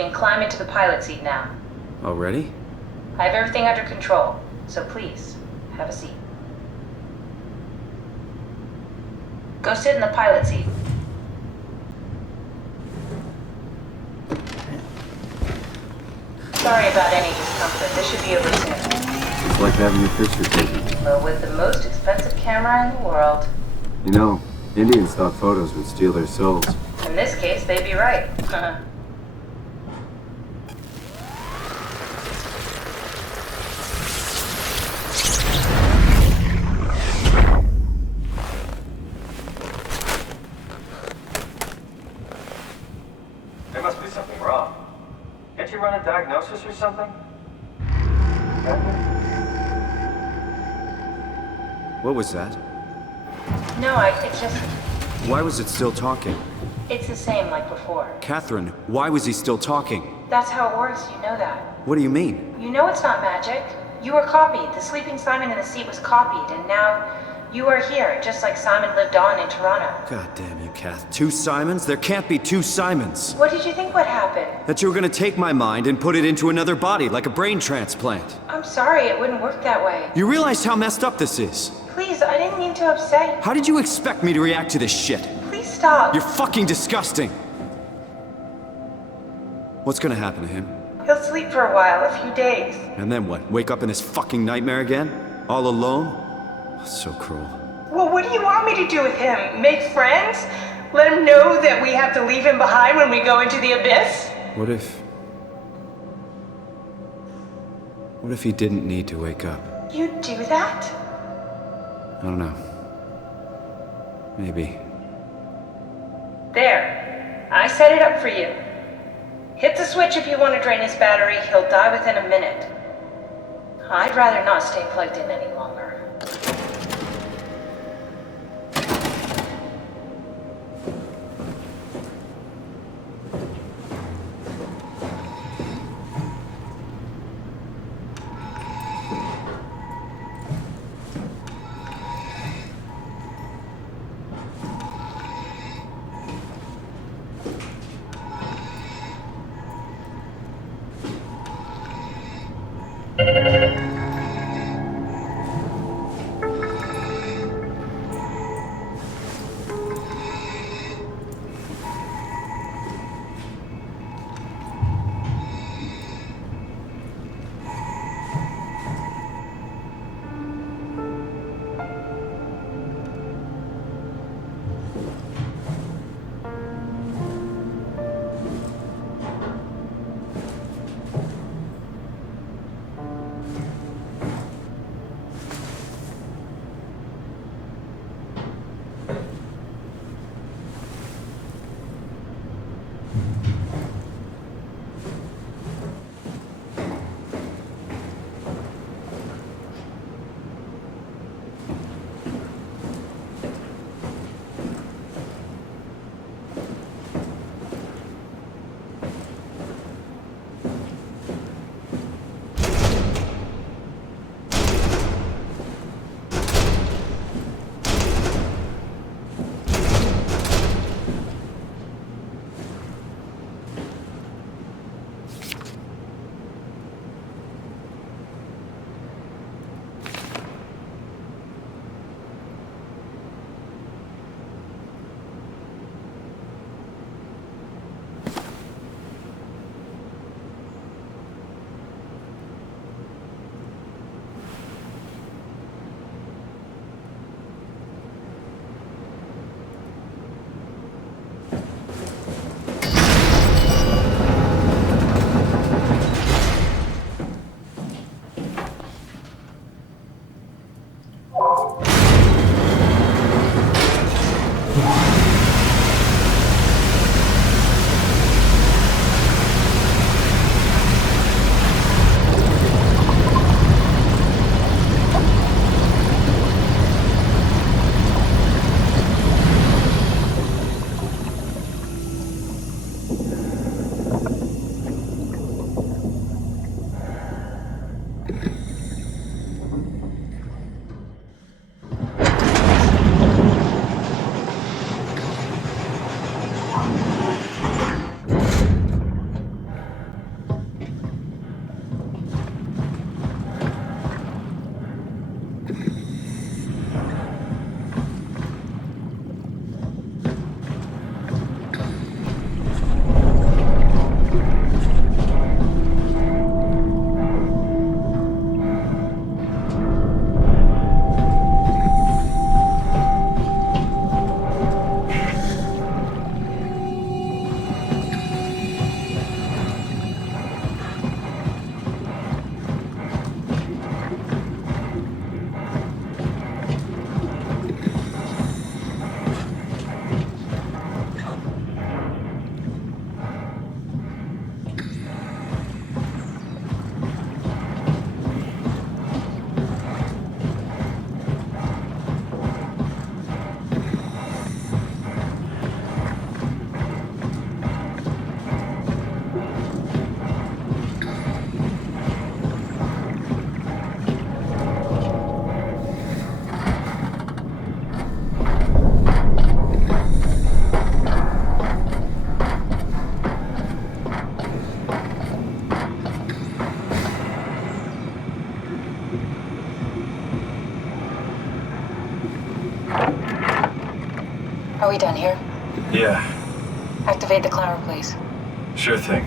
can climb into the pilot seat now. Already? I have everything under control, so please, have a seat. Go sit in the pilot seat. Sorry about any discomfort. This should be over soon. It's like having your picture taken. But with the most expensive camera in the world. You know, Indians thought photos would steal their souls. In this case, they'd be right. There must be something wrong. Can't you run a diagnosis or something? What was that? No, it just... Why was it still talking? It's the same like before. Catherine, why was he still talking? That's how it works, you know that. What do you mean? You know it's not magic. You were copied. The sleeping Simon in the seat was copied, and now you are here, just like Simon lived on in Toronto. God damn you, Kath. 2 Simons? There can't be 2 Simons. What did you think would happen? That you were gonna take my mind and put it into another body, like a brain transplant. I'm sorry, it wouldn't work that way. You realize how messed up this is? Please, I didn't mean to upset you. How did you expect me to react to this shit? Please stop. You're fucking disgusting. What's gonna happen to him? He'll sleep for a while, a few days. And then what? Wake up in this fucking nightmare again? All alone? So cruel. Well, what do you want me to do with him? Make friends? Let him know that we have to leave him behind when we go into the abyss? What if he didn't need to wake up? You'd do that? I don't know. Maybe. There. I set it up for you. Hit the switch if you want to drain his battery. He'll die within a minute. I'd rather not stay plugged in any longer. Are we done here? Yeah, Activate the climber, please. sure thing.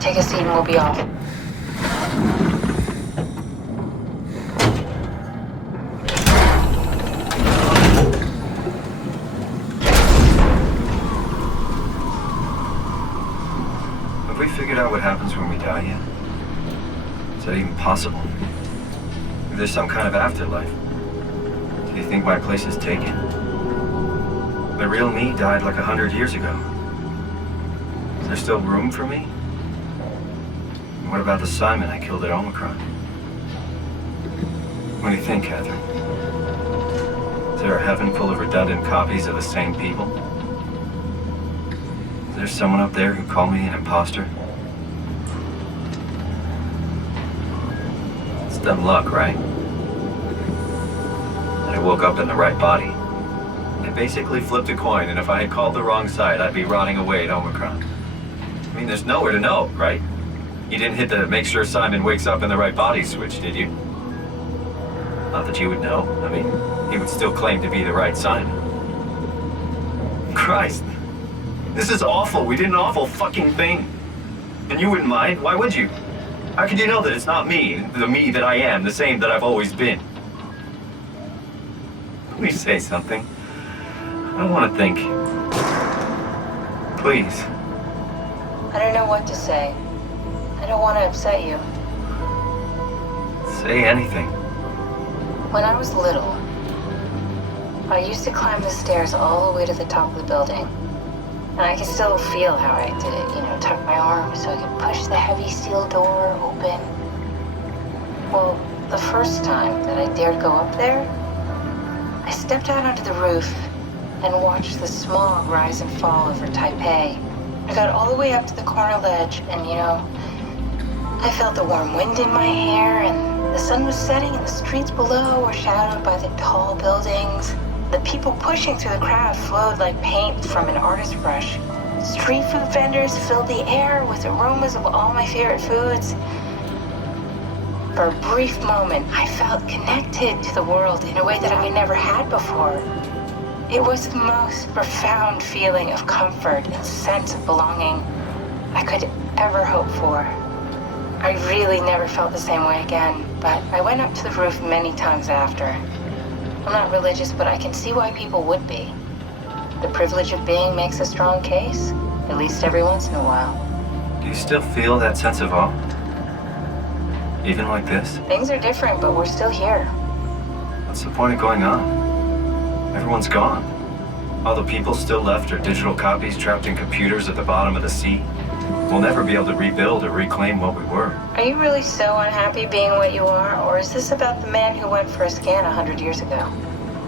Take a seat and we'll be off. Have we figured out what happens when we die yet? Is that even possible? If there's some kind of afterlife, do you think my place is taken? The real me died like 100 years ago. Is there still room for me? And what about the Simon I killed at Omicron? What do you think, Catherine? Is there a heaven full of redundant copies of the same people? Is there someone up there who called me an imposter? It's dumb luck, right? I woke up in the right body. I basically flipped a coin, and if I had called the wrong side, I'd be rotting away at Omicron. I mean, there's nowhere to know, right? You didn't hit the make sure Simon wakes up in the right body switch, did you? Not that you would know. I mean, he would still claim to be the right Simon. Christ. This is awful. We did an awful fucking thing. And you wouldn't mind? Why would you? How could you know that it's not me, the me that I am, the same that I've always been? Please say something. I don't want to think. Please. I don't know what to say. I don't want to upset you. Say anything. When I was little, I used to climb the stairs all the way to the top of the building. And I can still feel how I did it, tuck my arm so I could push the heavy steel door open. Well, the first time that I dared go up there, I stepped out onto the roof and watched the smog rise and fall over Taipei. I got all the way up to the corner ledge, and I felt the warm wind in my hair, and the sun was setting, and the streets below were shadowed by the tall buildings. The people pushing through the crowd flowed like paint from an artist's brush. Street food vendors filled the air with aromas of all my favorite foods. For a brief moment, I felt connected to the world in a way that I never had before. It was the most profound feeling of comfort and sense of belonging I could ever hope for. I really never felt the same way again, but I went up to the roof many times after. I'm not religious, but I can see why people would be. The privilege of being makes a strong case, at least every once in a while. Do you still feel that sense of awe? Even like this? Things are different, but we're still here. What's the point of going on? Everyone's gone. All the people still left are digital copies trapped in computers at the bottom of the sea. We'll never be able to rebuild or reclaim what we were. Are you really so unhappy being what you are, or is this about the man who went for a scan 100 years ago?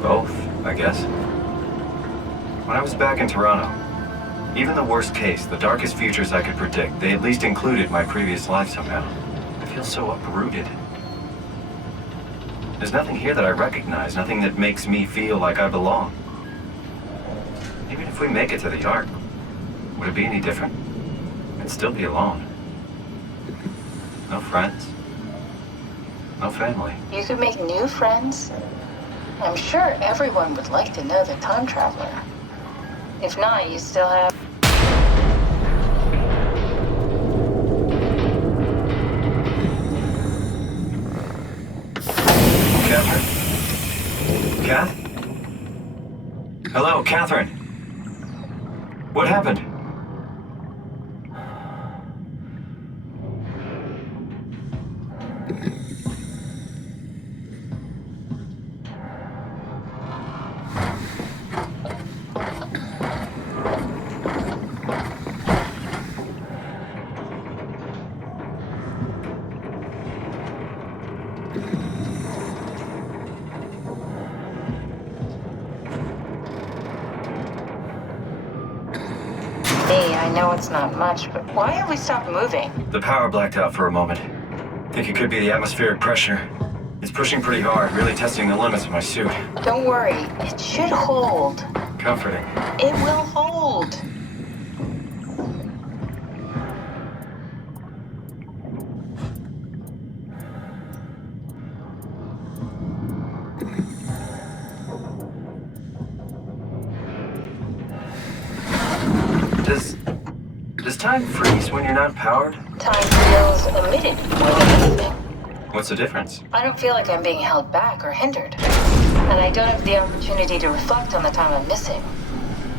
Both, I guess. When I was back in Toronto, even the worst case, the darkest futures I could predict, they at least included my previous life somehow. I feel so uprooted. There's nothing here that I recognize, nothing that makes me feel like I belong. Even if we make it to the Ark, would it be any different? I'd still be alone. No friends. No family. You could make new friends. I'm sure everyone would like to know the time traveler. If not, you still have... Catherine? Kath? Hello, Catherine. What happened? I know it's not much, but why have we stopped moving? The power blacked out for a moment. Think it could be the atmospheric pressure. It's pushing pretty hard, really testing the limits of my suit. Don't worry, it should hold. Comforting. It will hold. Does time freeze when you're not powered? Time feels emitted more than anything. What's the difference? I don't feel like I'm being held back or hindered. And I don't have the opportunity to reflect on the time I'm missing.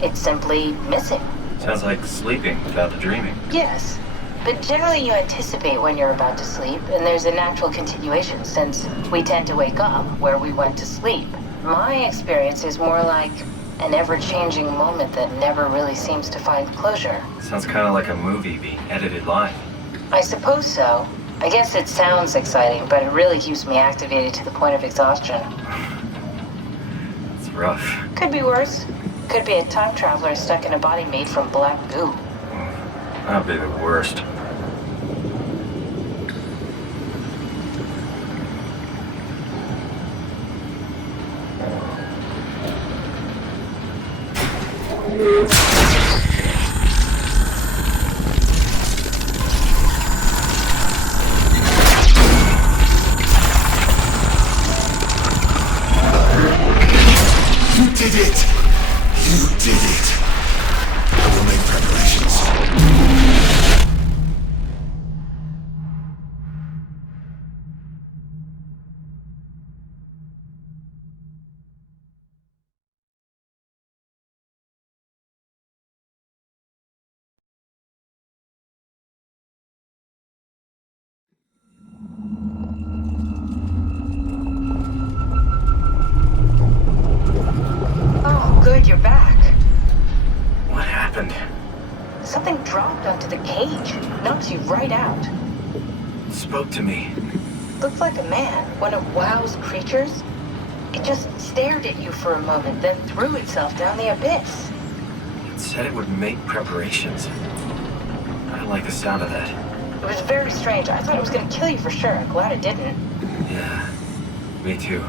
It's simply missing. Sounds like sleeping without the dreaming. Yes, but generally you anticipate when you're about to sleep, and there's a natural continuation since we tend to wake up where we went to sleep. My experience is more like an ever-changing moment that never really seems to find closure. Sounds kind of like a movie being edited live. I suppose so. I guess it sounds exciting, but it really keeps me activated to the point of exhaustion. It's rough. Could be worse. Could be a time traveler stuck in a body made from black goo. That'd be the worst. Good, you're back. What happened? Something dropped onto the cage. Knocks you right out. It spoke to me. looked like a man, one of WoW's creatures. It just stared at you for a moment, then threw itself down the abyss. It said it would make preparations. I don't like the sound of that. It was very strange. I thought it was going to kill you for sure. I'm glad it didn't. Yeah, me too.